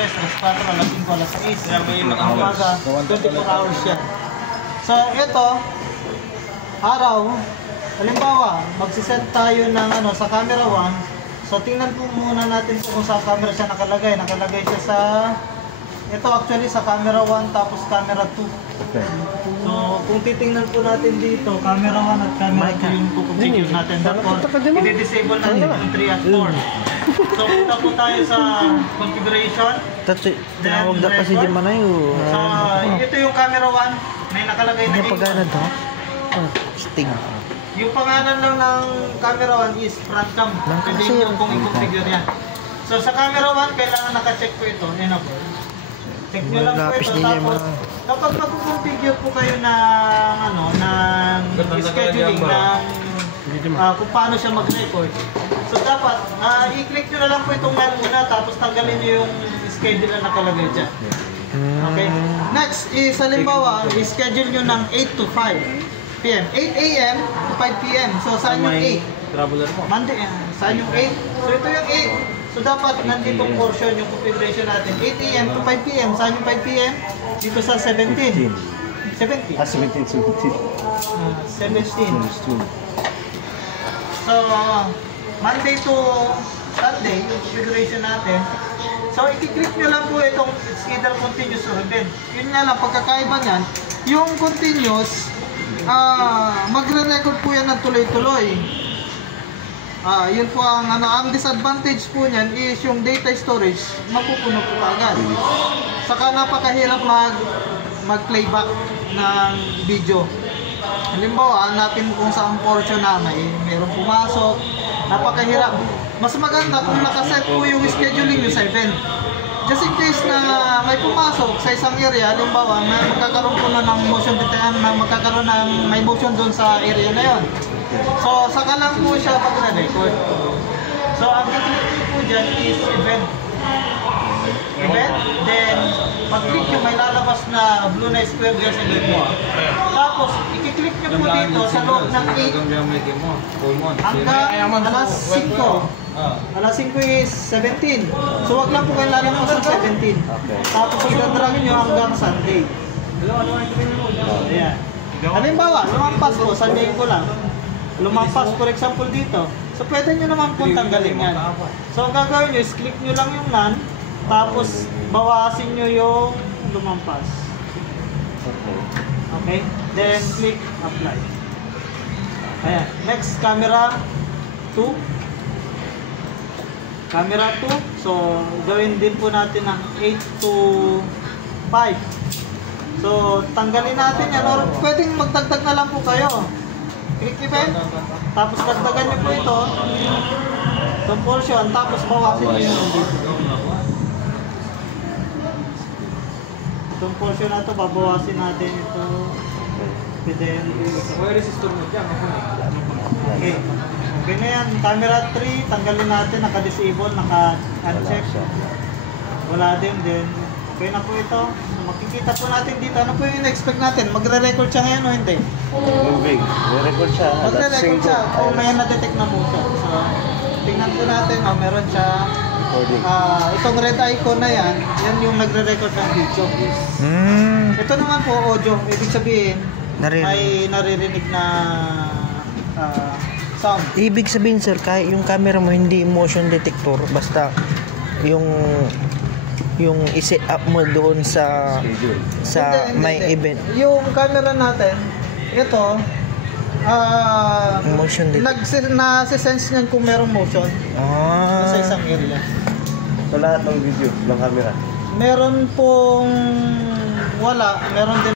alas 4, alas 5, alas 6. Ang umaga, 24 hours siya. So, ito, araw, halimbawa, magsiset tayo ng sa camera 1. So, tingnan po muna natin kung sa camera siya nakalagay. Nakalagay siya sa, ito actually sa camera 1 tapos camera 2. Okay. So, kung titingnan po natin dito, camera 1 at camera 2 yung configure natin. Therefore, i-disable natin yung 3 at 4. So, punta po tayo sa configuration. Tinawag na pa si Jimana yun. So, ito yung camera 1. May nakalagay na Hindi pagana to? Sting. Yung pangalan lang ng camera 1 is front cam. Pwede nyo kung i-configure yan. So, sa camera 1, kailangan naka-check po ito. Yan ako. Check nyo lang po ito. Tapos, kapag mag-configure po kayo ng scheduling ng kung paano siya mag-record. So, dapat, i-click nyo na lang po itong mail muna, tapos tanggalin nyo yung schedule na nakalagay dyan. Okay? Next is, halimbawa, i-schedule nyo ng 8 to 5 p.m. 8 a.m. to 5 p.m. So, saan yung 8? Traveler mo. Monday, saan yung 8? So, ito yung 8. So, dapat nandito portion yung configuration natin. 8 a.m. to 5 p.m. Saan yung 5 p.m.? Dito sa 17. 17? 17. 17. So, Monday to Sunday, yung configuration natin. So, i-click nyo lang po itong it's either continuous or event. Yun nga lang, pagkakaiba niyan, yung continuous, magre-record po yan ng tuloy-tuloy. Yun po ang disadvantage po niyan is yung data storage mapupuno po agad. Saka napakahirap mag-playback ng video. Halimbawa, hanapin mo kung saan portion na mayroong pumasok. Napakahirap. Mas maganda kung nakaset po yung scheduling nyo sa event. Just in case na may pumasok sa isang area, halimbawa, magkakaroon po na ng motion detector, magkakaroon ng may motion doon sa area na yon. So, saka lang po siya pag-record. So, ang i-click po dyan is event. Event, then pag-click nyo, may lalabas na blue na square dyan sa gitna. Tapos, i-click nyo po dito sa loob ng 8 hanggang alas 5. Alas 5 is 17. So, wag lang po kayo lalabas ng 17. Tapos, i-drag nyo hanggang Sunday. Ayan. Halimbawa, lumampas po, Sunday ko lang. Lumampas, for example, dito. So, pwede nyo naman po tanggalin yan. So, ang gagawin nyo is click nyo lang yung none, tapos bawasin nyo yung lumampas. Okay? Then, click apply. Ayan. Next, camera 2. Camera 2. So, gawin din po natin ng 8 to 5. So, tanggalin natin yan. Or pwedeng magdagdag na lang po kayo. Click event, tapos dagdagan nyo po ito, itong portion, tapos bawasin nyo yung dito. Itong portion na ito, babawasin natin ito. Where is store mo dyan? Okay. Okay na yan. Camera 3, tanggalin natin, naka-disable, naka-uncheck. Wala din. Okay na po ito. So, makikita po natin dito. Ano po yung in-expect natin? Magre-record siya ngayon o hindi? Mag-record siya. Magre-record siya kung may na-detect na motion. So, tingnan po natin. Meron siya. Itong red icon na yan, yan yung nagre-record ng video. Ito naman po, audio. Ibig sabihin, may naririnig na sound. Ibig sabihin, sir, kahit yung camera mo hindi motion detector, basta yung i-set up mo doon sa may event. Yung camera natin, ito, motion detector. Nasi-sense niyan kung merong motion sa isang area. So, lahat ng video ng camera? Meron pong wala, meron din